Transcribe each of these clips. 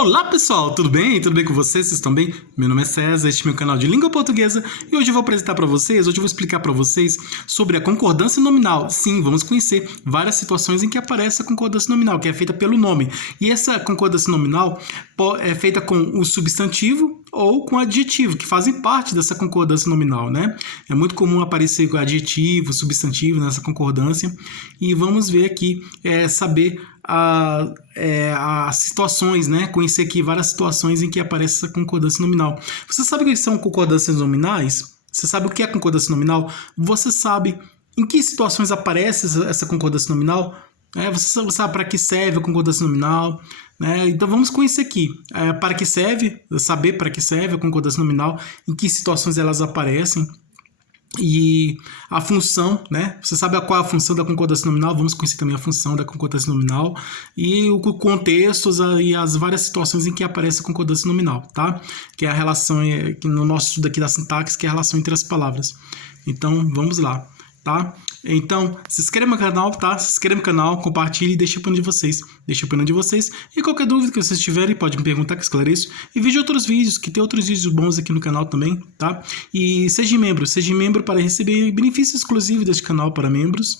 Olá pessoal, tudo bem? Tudo bem com vocês? Vocês estão bem? Meu nome é César, este é meu canal de língua portuguesa e hoje eu vou apresentar para vocês, hoje eu vou explicar para vocês sobre a concordância nominal. Sim, vamos conhecer várias situações em que aparece a concordância nominal, que é feita pelo nome. E essa concordância nominal é feita com o substantivo ou com o adjetivo, que fazem parte dessa concordância nominal, né? É muito comum aparecer com adjetivo, substantivo nessa concordância e vamos ver aqui, saber as situações, né? Conhecer aqui várias situações em que aparece essa concordância nominal. Você sabe o que são concordâncias nominais? Você sabe o que é concordância nominal? Você sabe em que situações aparece essa concordância nominal? Você sabe para que serve a concordância nominal? Então vamos conhecer aqui. Para que serve? Saber para que serve a concordância nominal, em que situações elas aparecem. E a função, né? Você sabe qual é a função da concordância nominal? Vamos conhecer também a função da concordância nominal e o contexto e as várias situações em que aparece a concordância nominal, tá? Que é a relação, que no nosso estudo aqui da sintaxe, que é a relação entre as palavras. Então, vamos lá, tá? Então, se inscreva no canal, tá? Se inscreva no canal, compartilhe e deixe a opinião de vocês. Deixe a opinião de vocês. E qualquer dúvida que vocês tiverem, pode me perguntar que eu esclareço. E veja outros vídeos, que tem outros vídeos bons aqui no canal também, tá? E seja membro para receber benefícios exclusivos deste canal para membros.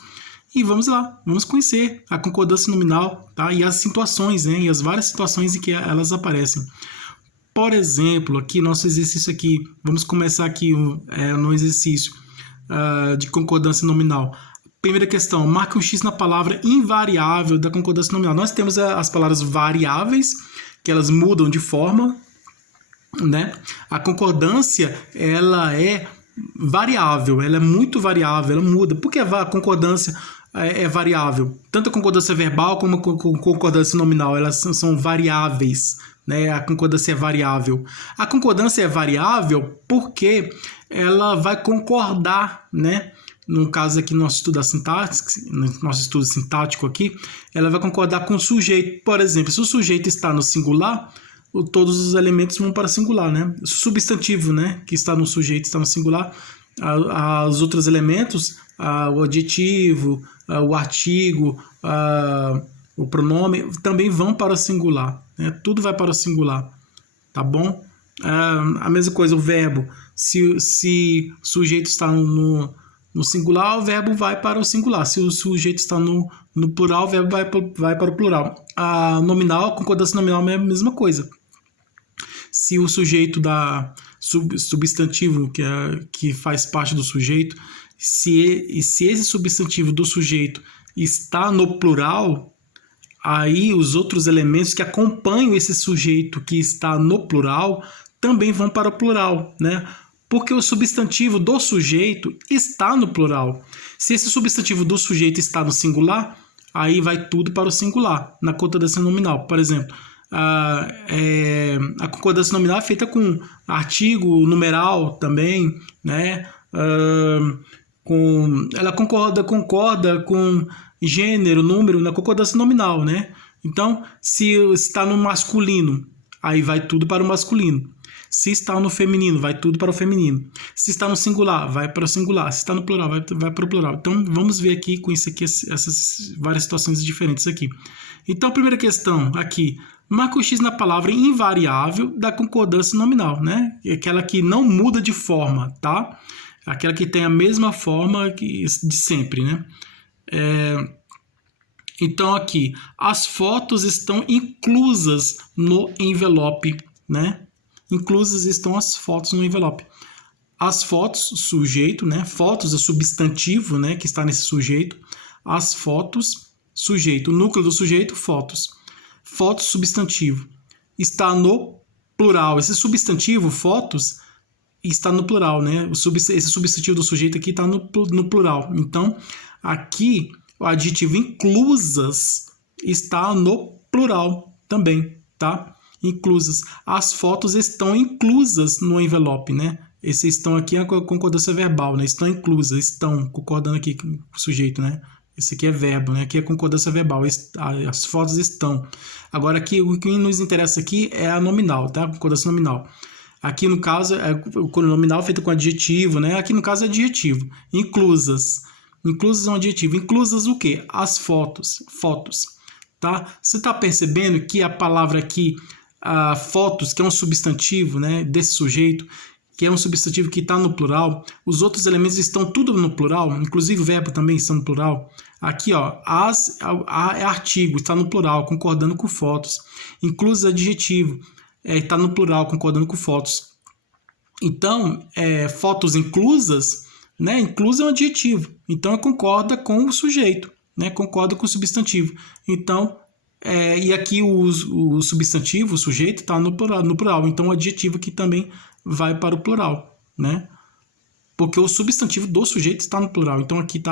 E vamos lá, vamos conhecer a concordância nominal, tá? E as situações, né? E as várias situações em que elas aparecem. Por exemplo, aqui, nosso exercício aqui, vamos começar aqui no exercício de concordância nominal. Primeira questão, marque um X na palavra invariável da concordância nominal. Nós temos as palavras variáveis, que elas mudam de forma, né? A concordância, ela é variável, ela é muito variável, ela muda. Por que a concordância é variável? Tanto a concordância verbal como a concordância nominal, elas são variáveis, né? A concordância é variável. A concordância é variável porque ela vai concordar, né? No caso aqui, nosso estudo da sintaxe, nosso estudo sintático aqui, ela vai concordar com o sujeito. Por exemplo, se o sujeito está no singular, todos os elementos vão para singular, né? O substantivo, né, que está no sujeito está no singular, os outros elementos, o adjetivo, o artigo, o pronome, também vão para o singular, né? Tudo vai para o singular, tá bom? A mesma coisa, o verbo. Se o sujeito está no singular, o verbo vai para o singular. Se o sujeito está no plural, o verbo vai para o plural. A nominal, a concordância nominal é a mesma coisa. Se o sujeito da substantivo, que faz parte do sujeito, se esse substantivo do sujeito está no plural, aí os outros elementos que acompanham esse sujeito que está no plural também vão para o plural, né? Porque o substantivo do sujeito está no plural. Se esse substantivo do sujeito está no singular, aí vai tudo para o singular, na concordância nominal. Por exemplo, a concordância nominal é feita com artigo, numeral também, né? Ela concorda com gênero, número, na concordância nominal, né? Então, se está no masculino, aí vai tudo para o masculino. Se está no feminino, vai tudo para o feminino. Se está no singular, vai para o singular. Se está no plural, vai para o plural. Então, vamos ver aqui com isso aqui, essas várias situações diferentes aqui. Então, primeira questão aqui. Marca o X na palavra invariável da concordância nominal, né? Aquela que não muda de forma, tá? Aquela que tem a mesma forma de sempre, né? Então, aqui, as fotos estão inclusas no envelope, né? Inclusas estão as fotos no envelope. As fotos, sujeito, né? Fotos é substantivo, né? Que está nesse sujeito. As fotos, sujeito. O núcleo do sujeito, fotos. Fotos, substantivo. Está no plural. Esse substantivo, fotos, está no plural, né? Esse substantivo do sujeito aqui está no plural. Então, aqui, o adjetivo inclusas está no plural também, tá? Inclusas. As fotos estão inclusas no envelope, né? Esse estão aqui é a concordância verbal, né? Estão inclusas, estão, concordando aqui com o sujeito, né? Esse aqui é verbo, né? Aqui é concordância verbal, as fotos estão. Agora aqui, o que nos interessa aqui é a nominal, tá? Concordância nominal. Aqui no caso, o nominal feito com adjetivo, né? Aqui no caso é adjetivo. Inclusas. Inclusas é um adjetivo. Inclusas o quê? As fotos. Fotos. Tá? Você está percebendo que a palavra aqui, fotos, que é um substantivo, né, desse sujeito, que é um substantivo que está no plural, os outros elementos estão tudo no plural, inclusive o verbo também está no plural. Aqui, ó, é artigo, está no plural, concordando com fotos. Incluso adjetivo, está no plural, concordando com fotos. Então, fotos inclusas, né, inclusa é um adjetivo, então concorda com o sujeito, né, concorda com o substantivo. Então, e aqui o substantivo, o sujeito, está no plural, então o adjetivo aqui também vai para o plural, né? Porque o substantivo do sujeito está no plural, então aqui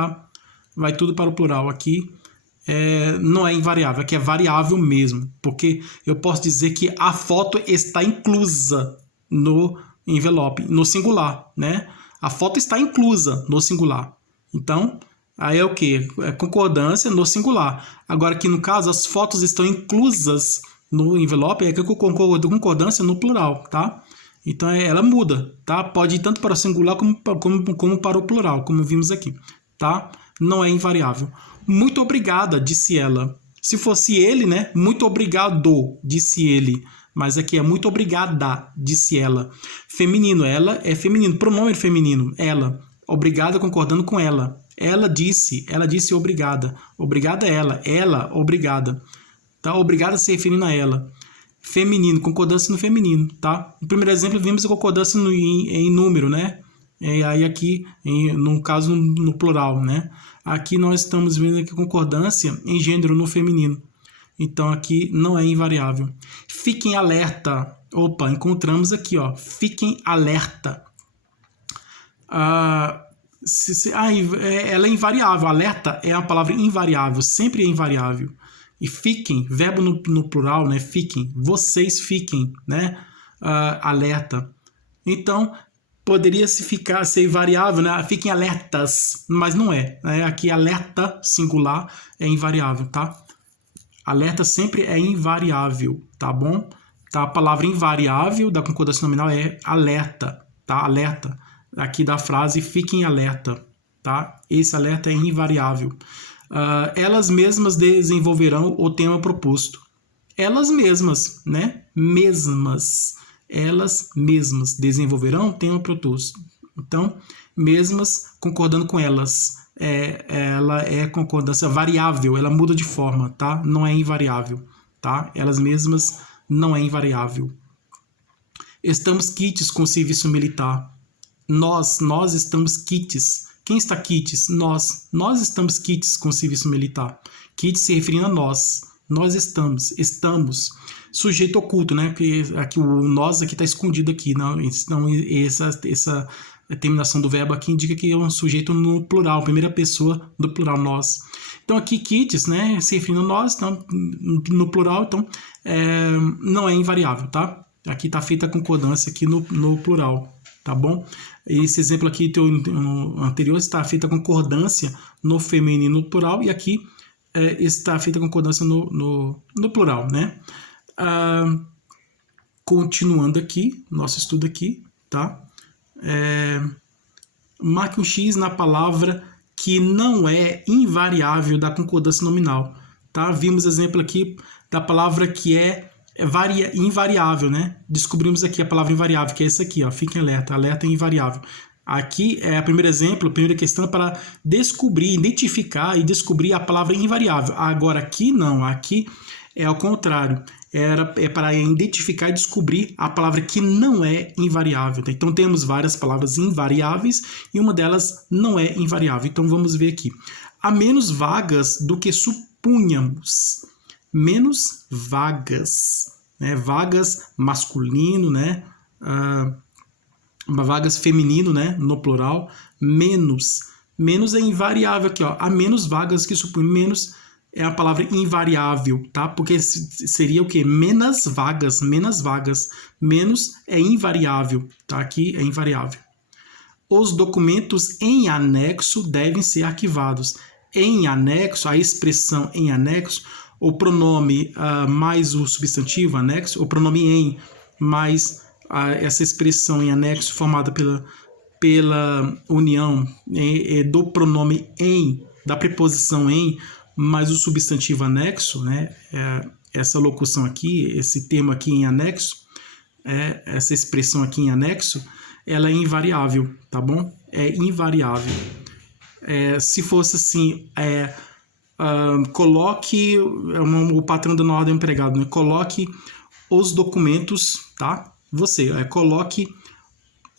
vai tudo para o plural. Aqui não é invariável, aqui é variável mesmo, porque eu posso dizer que a foto está inclusa no envelope, no singular, né? A foto está inclusa no singular. Então, aí é o quê? É concordância no singular. Agora, aqui no caso, as fotos estão inclusas no envelope, é que eu concordo com concordância no plural, tá? Então, ela muda, tá? Pode ir tanto para o singular como para o plural, como vimos aqui, tá? Não é invariável. Muito obrigada, disse ela. Se fosse ele, né? Muito obrigado, disse ele. Mas aqui é muito obrigada, disse ela. Feminino, ela é feminino. Pronome feminino, ela. Obrigada, concordando com ela. Ela disse obrigada. Obrigada ela, obrigada. Tá? Obrigada se referindo a ela. Feminino, concordância no feminino, tá? No primeiro exemplo, vimos a concordância em número, né? Aí aqui, no caso, no plural, né? Aqui nós estamos vendo aqui concordância em gênero no feminino. Então, aqui não é invariável. Fiquem alerta. Opa, encontramos aqui, ó. Fiquem alerta. Ela é invariável. Alerta é a palavra invariável. Sempre é invariável. E fiquem, verbo no plural, né? Fiquem. Vocês fiquem, né? Alerta. Então, poderia ser variável, né? Fiquem alertas, mas não é. Aqui, alerta singular é invariável, tá? Alerta sempre é invariável, tá bom? Tá? A palavra invariável da concordância nominal é alerta, tá? Alerta. Aqui da frase, fiquem alerta, tá? Esse alerta é invariável. Elas mesmas desenvolverão o tema proposto. Elas mesmas, né? Mesmas. Elas mesmas desenvolverão o tema proposto. Então, mesmas concordando com elas. Ela é concordância variável, ela muda de forma, tá? Não é invariável, tá? Elas mesmas não é invariável. Estamos quites com o serviço militar. Nós estamos quites. Quem está quites? Nós estamos quites com o serviço militar. Quites se referindo a nós. Nós estamos. Sujeito oculto, né? Aqui, o nós aqui está escondido aqui. Não, essa a terminação do verbo aqui indica que é um sujeito no plural, primeira pessoa do plural, nós. Então aqui, quites, né, se referindo a nós, então, no plural, então não é invariável, tá? Aqui está feita a concordância aqui no plural, tá bom? Esse exemplo aqui no anterior está feita a concordância no feminino no plural e aqui está feita a concordância no plural, né? Continuando aqui, nosso estudo aqui, tá? Marque um X na palavra que não é invariável da concordância nominal, tá? Vimos exemplo aqui da palavra que é invariável, né? Descobrimos aqui a palavra invariável, que é essa aqui, ó. Fiquem alerta, alerta é invariável. Aqui é o primeiro exemplo, a primeira questão para descobrir, identificar e descobrir a palavra invariável. Agora aqui não, aqui é ao contrário. É para identificar e descobrir a palavra que não é invariável. Então, temos várias palavras invariáveis e uma delas não é invariável. Então, vamos ver aqui. Há menos vagas do que supunhamos. Menos vagas. Né? Vagas masculino, né? Vagas feminino, né? No plural. Menos. Menos é invariável aqui, ó. Há menos vagas que supunhamos. Menos é a palavra invariável, tá? Porque seria o quê? Menos vagas. Menos é invariável, tá? Aqui é invariável. Os documentos em anexo devem ser arquivados. Em anexo, a expressão em anexo, o pronome mais o substantivo anexo, o pronome em mais essa expressão em anexo formada pela união do pronome em, da preposição em, mais o substantivo anexo, né? essa locução aqui, esse termo aqui em anexo, essa expressão aqui em anexo, ela é invariável, tá bom? É invariável. Se fosse assim, coloque o patrão da ordem empregado, né? Coloque os documentos, tá? Coloque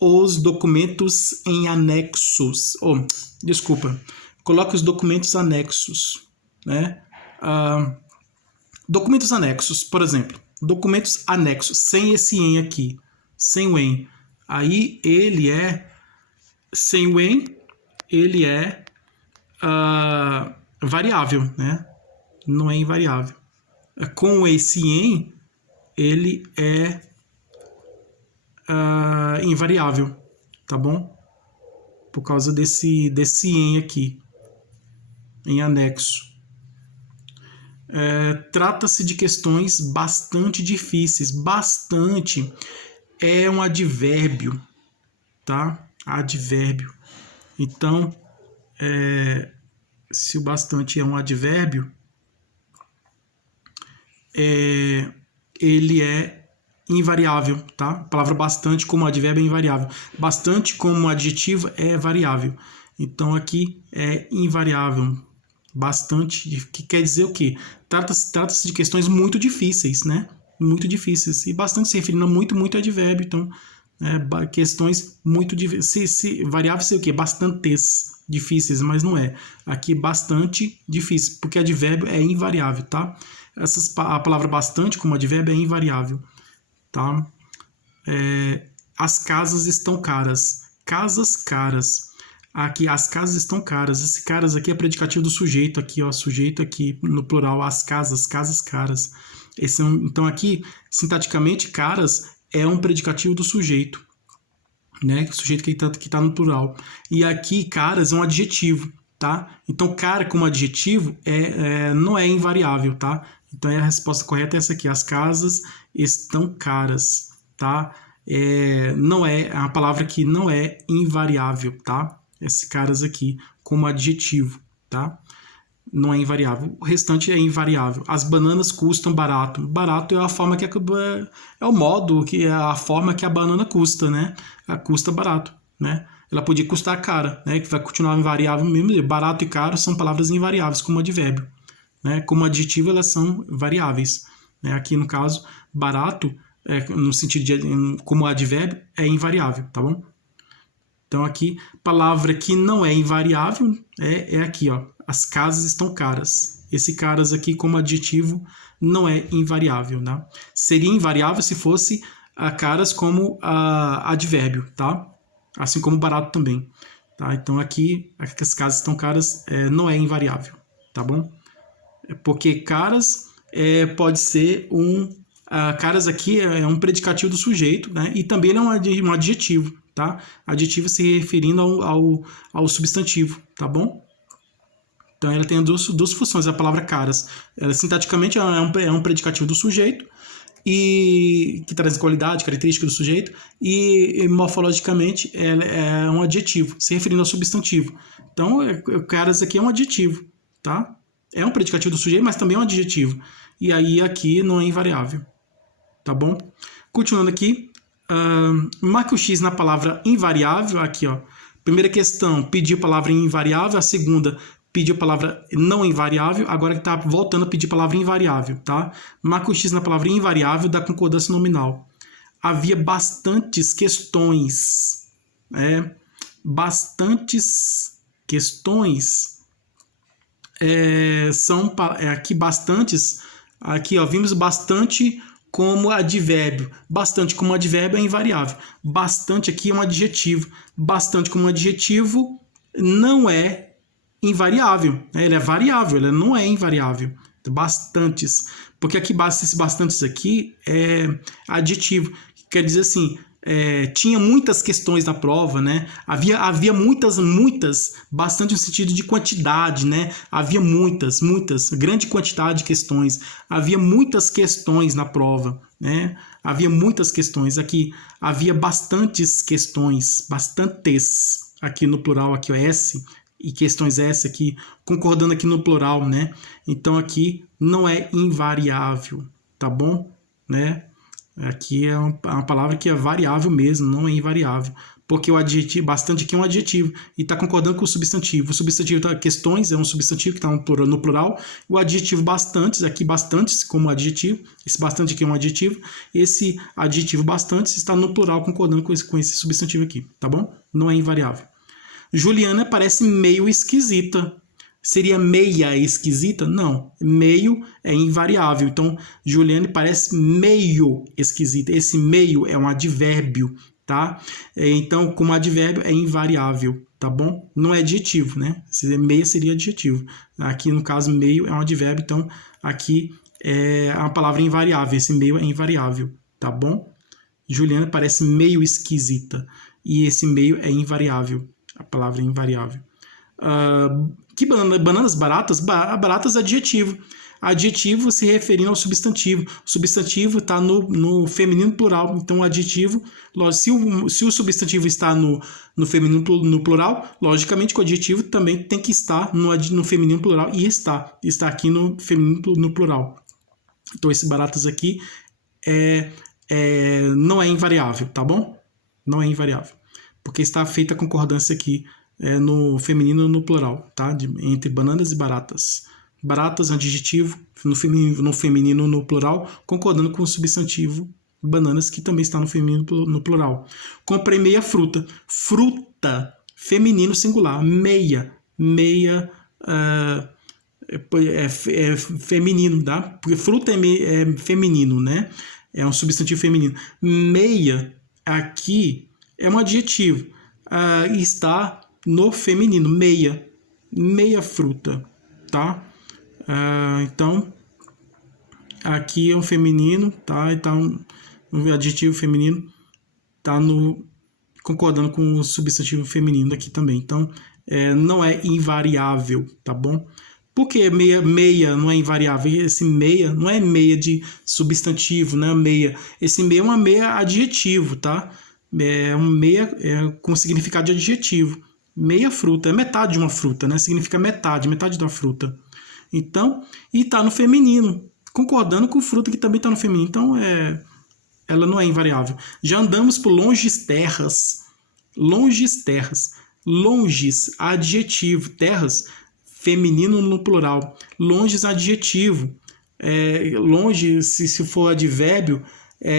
os documentos em anexos. Coloque os documentos anexos, né? Documentos anexos, por exemplo. Documentos anexos, sem esse em aqui, sem o em. Aí ele é, sem o em, ele é variável, né? Não é invariável. Com esse em, ele é invariável, tá bom? Por causa desse em aqui, em anexo. Trata-se de questões bastante difíceis. Bastante é um advérbio, tá? Advérbio. Então, se o bastante é um advérbio, ele é invariável, tá? A palavra bastante como advérbio é invariável. Bastante como adjetivo é variável. Então, aqui é invariável. Bastante, que quer dizer o quê? Trata-se de questões muito difíceis, né? Muito difíceis. E bastante se referindo a muito, muito advérbio. Então, questões muito difíceis. Variável seria o quê? Bastantes difíceis, mas não é. Aqui, bastante difícil, porque advérbio é invariável, tá? A palavra bastante como advérbio é invariável, tá? As casas estão caras. Casas caras. Aqui, as casas estão caras. Esse caras aqui é predicativo do sujeito aqui, ó, sujeito aqui no plural, as casas caras. Então aqui, sintaticamente, caras é um predicativo do sujeito, né? O sujeito que tá no plural. E aqui, caras é um adjetivo, tá? Então, cara como adjetivo não é invariável, tá? Então, a resposta correta é essa aqui. As casas estão caras, tá? Não é a palavra que não é invariável, tá? Esse caras aqui como adjetivo, tá? Não é invariável. O restante é invariável. As bananas custam barato. Barato é a forma que é o modo, que é a forma que a banana custa, né? Ela custa barato, né? Ela podia custar cara, né? Que vai continuar invariável mesmo. Barato e caro são palavras invariáveis como advérbio, né? Como adjetivo elas são variáveis, né? Aqui no caso, barato, no sentido de como advérbio, é invariável, tá bom? Então aqui, palavra que não é invariável é aqui, ó. As casas estão caras. Esse caras aqui como adjetivo não é invariável, né? Seria invariável se fosse caras como advérbio, tá? Assim como barato também, tá? Então aqui, as casas estão caras não é invariável, tá bom? Porque caras pode ser caras aqui é um predicativo do sujeito, né? E também é um adjetivo, tá? Adjetivo se referindo ao substantivo, tá bom? Então ela tem duas funções, a palavra caras. Ela, sintaticamente é um predicativo do sujeito, e que traz qualidade, característica do sujeito, e morfologicamente ela é um adjetivo, se referindo ao substantivo. Então, caras aqui é um adjetivo, tá? É um predicativo do sujeito, mas também é um adjetivo. E aí aqui não é invariável, tá bom? Continuando aqui, marque o X na palavra invariável, aqui, ó. Primeira questão, pediu palavra invariável. A segunda, pediu palavra não invariável. Agora que está voltando a pedir palavra invariável, tá? Marque o X na palavra invariável da concordância nominal. Havia bastantes questões, bastantes questões, são aqui bastantes, aqui ó, vimos bastante como advérbio. Bastante como advérbio é invariável. Bastante aqui é um adjetivo. Bastante como adjetivo não é invariável. Ele é variável, ele não é invariável. Bastantes. Porque aqui, esses bastantes aqui é adjetivo. Quer dizer assim, tinha muitas questões na prova, né? Havia muitas, bastante no sentido de quantidade, né? Havia muitas, grande quantidade de questões. Havia muitas questões na prova, né? Havia muitas questões. Aqui havia bastantes questões, bastantes, aqui no plural, aqui o S, e questões S aqui, concordando aqui no plural, né? Então aqui não é invariável, tá bom? Né? Aqui é uma palavra que é variável mesmo, não é invariável. Porque o adjetivo, bastante aqui é um adjetivo e está concordando com o substantivo. O substantivo tá, questões é um substantivo que está no plural. O adjetivo bastantes, aqui bastantes como adjetivo. Esse bastante aqui é um adjetivo. Esse adjetivo bastantes está no plural concordando com esse substantivo aqui, tá bom? Não é invariável. Juliana parece meio esquisita. Seria meia esquisita? Não. Meio é invariável. Então, Juliane parece meio esquisita. Esse meio é um advérbio, tá? Então, como advérbio é invariável, tá bom? Não é adjetivo, né? Meia seria adjetivo. Aqui, no caso, meio é um advérbio. Então, aqui é uma palavra invariável. Esse meio é invariável, tá bom? Juliana parece meio esquisita. E esse meio é invariável. A palavra é invariável. Que bananas baratas? Baratas é adjetivo. Adjetivo se referindo ao substantivo. O substantivo está no feminino plural. Então, o adjetivo, se o substantivo está no feminino no plural, logicamente que o adjetivo também tem que estar no feminino plural. E está aqui no feminino no plural. Então, esse baratas aqui não é invariável, tá bom? Não é invariável. Porque está feita a concordância aqui no feminino no plural, tá? Entre bananas e baratas. Baratas, adjetivo, no feminino no plural, concordando com o substantivo bananas, que também está no feminino no plural. Comprei meia fruta. Fruta, feminino singular. Meia é feminino, tá? Porque fruta é feminino, né? É um substantivo feminino. Meia, aqui, é um adjetivo. Está no feminino, meia fruta, tá? Então, aqui é um feminino, tá? Então, o adjetivo feminino tá concordando com o substantivo feminino aqui também. Então, não é invariável, tá bom? Por que meia não é invariável? Esse meia não é meia de substantivo, né? Meia. Esse meia é uma meia adjetivo, tá? É um meia com significado de adjetivo. Meia fruta, é metade de uma fruta, né? Significa metade da fruta. Então, e tá no feminino, concordando com fruta que também tá no feminino. Então, ela não é invariável. Já andamos por longes terras. Longes, adjetivo. Terras, feminino no plural. Longes, adjetivo. Longe, se for advérbio,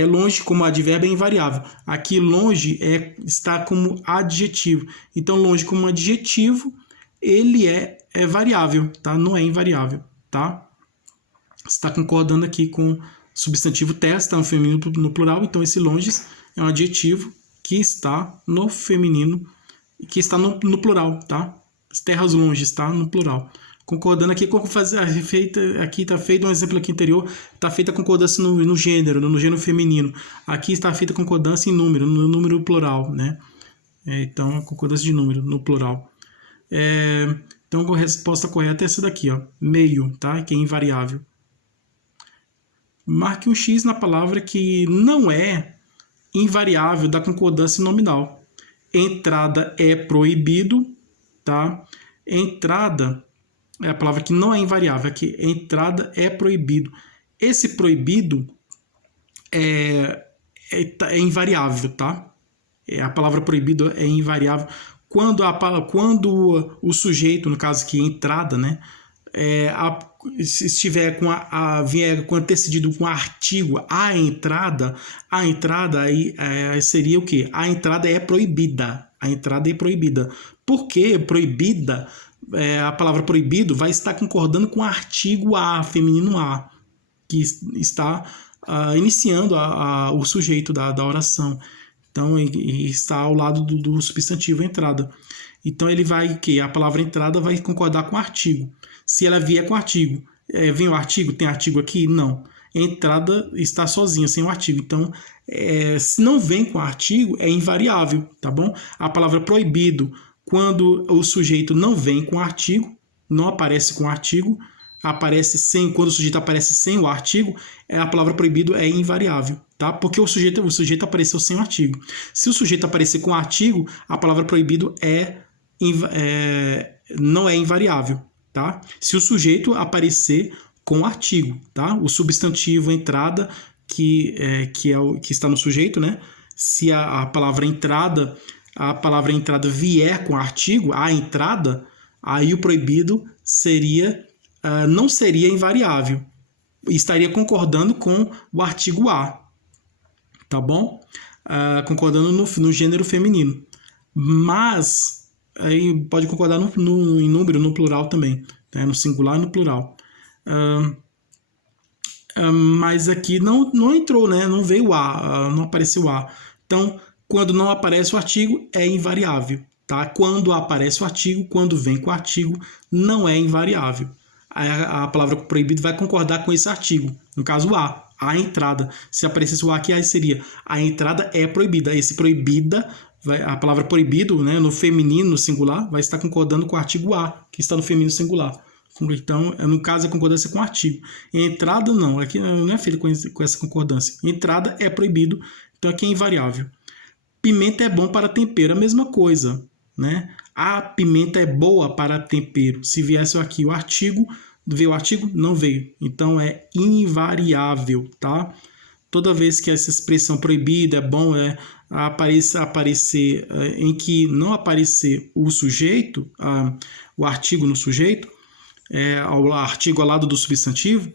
longe como advérbio é invariável. Aqui longe está como adjetivo. Então longe como adjetivo, ele é variável, tá? Não é invariável, tá? Está concordando aqui com substantivo terra, está no feminino no plural, então esse longes é um adjetivo que está no feminino, que está no plural, tá? As terras longes está no plural. Concordando aqui, aqui está feito um exemplo aqui anterior, está feita a concordância no gênero feminino. Aqui está feita a concordância em número, no número plural, né? Então, a concordância de número no plural. Então, a resposta correta é essa daqui, ó, meio, tá? Que é invariável. Marque um X na palavra que não é invariável da concordância nominal. Entrada é proibido, tá? Entrada é a palavra que não é invariável, aqui, entrada é proibido. Esse proibido é invariável, tá? A palavra proibido é invariável. Quando o sujeito, no caso aqui, entrada, né? Se estiver vier com antecedido com artigo, a entrada aí seria o quê? A entrada é proibida. A entrada é proibida. Por que proibida? A palavra proibido vai estar concordando com o artigo a, feminino a, que está iniciando o sujeito da oração. Então, está ao lado do substantivo entrada. Então, ele vai que a palavra entrada vai concordar com o artigo. Se ela vier com o artigo, vem o artigo? Tem artigo aqui? Não. Entrada está sozinha, sem o artigo. Então, se não vem com o artigo, é invariável, tá bom? A palavra proibido, quando o sujeito não vem com o artigo, não aparece com o artigo, quando o sujeito aparece sem o artigo, a palavra proibido é invariável, tá? Porque o sujeito apareceu sem o artigo. Se o sujeito aparecer com o artigo, a palavra proibido não é invariável, tá? Se o sujeito aparecer com o artigo, tá? O substantivo entrada, que está no sujeito, né? Se a palavra entrada vier com artigo, a entrada, aí o proibido não seria invariável. Estaria concordando com o artigo a, tá bom? Concordando no gênero feminino. Mas aí pode concordar em número, no plural também, né? No singular e no plural. Mas aqui não entrou, né? Não veio o a, não apareceu o a. Então, quando não aparece o artigo, é invariável, tá? Quando aparece o artigo, quando vem com o artigo, não é invariável. A palavra proibido vai concordar com esse artigo. No caso, a entrada. Se aparecesse o a aqui, aí seria a entrada é proibida. Esse proibida, a palavra proibido, né, no feminino, no singular, vai estar concordando com o artigo a, que está no feminino singular. Então, no caso, a concordância com o artigo. Entrada, não. Aqui não é feito com essa concordância. Entrada é proibido, então aqui é invariável. Pimenta é bom para tempero, a mesma coisa, né? A pimenta é boa para tempero. Se viesse aqui o artigo, veio o artigo? Não veio. Então, é invariável, tá? Toda vez que essa expressão proibida é bom, aparecer em que não aparecer o sujeito, o artigo no sujeito, o artigo ao lado do substantivo,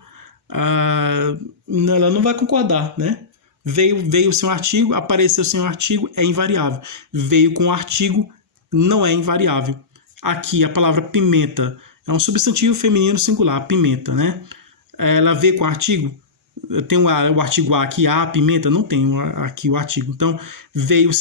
ela não vai concordar, né? Veio sem o artigo, apareceu sem o artigo, é invariável. Veio com o artigo, não é invariável. Aqui a palavra pimenta é um substantivo feminino singular, pimenta, né? Ela veio com o artigo, tem o artigo a aqui, a pimenta, não tem aqui o artigo. Então, veio